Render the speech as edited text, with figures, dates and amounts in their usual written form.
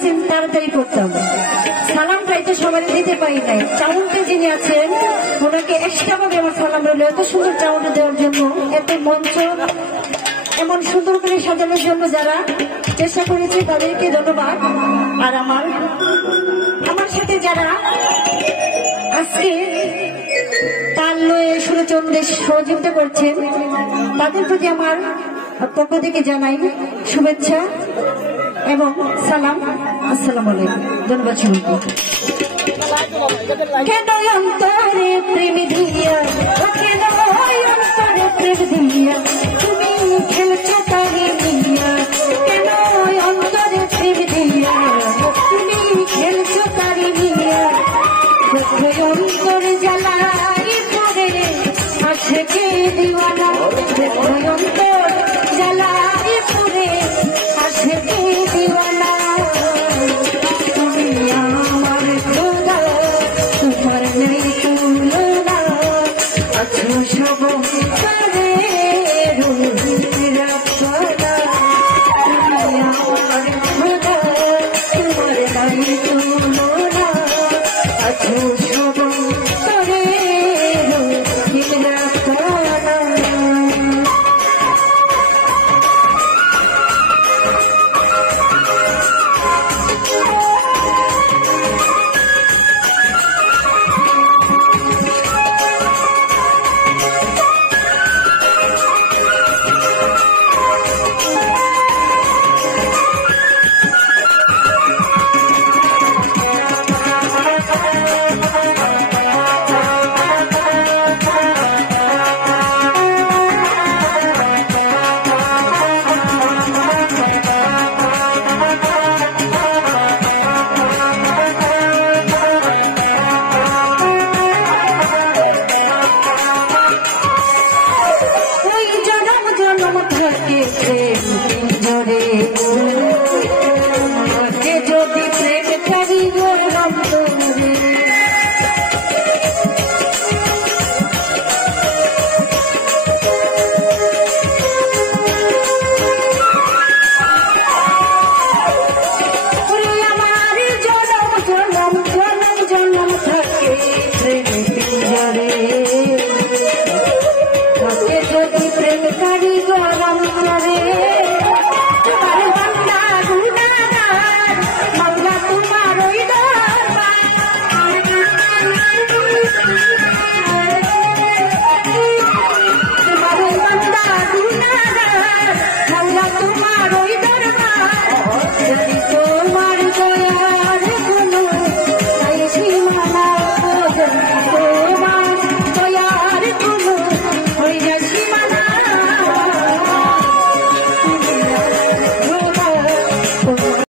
আছেন তাড়াতাড়ি করতাম, সালাম পাইতে সবাই দিতে পারি নাই। চাউলটা যিনি আছেন ওনাকে এক্সট্রা ভাবে আমার সালাম রইল, এত সুন্দর চাউলটা দেওয়ার জন্য, এত মঞ্চ এমন সুন্দর করে সাজানোর জন্য যারা চেষ্টা করেছে তাদেরকে ধন্যবাদ। আর আমার সাথে যারা আজকে তাল লয়ে সুরচন্দ্রের সহযোগিতা করছেন তাদের প্রতি আমার পক্ষ থেকে জানাই শুভেচ্ছা এবং সালাম। আসসালামু আলাইকুম, ধন্যবাদ সবাইকে। কেন অন্তরে প্রেম দিয়া, কেন অন্তরে প্রেম দিয়া তুমি খেলছো তারে দিয়া।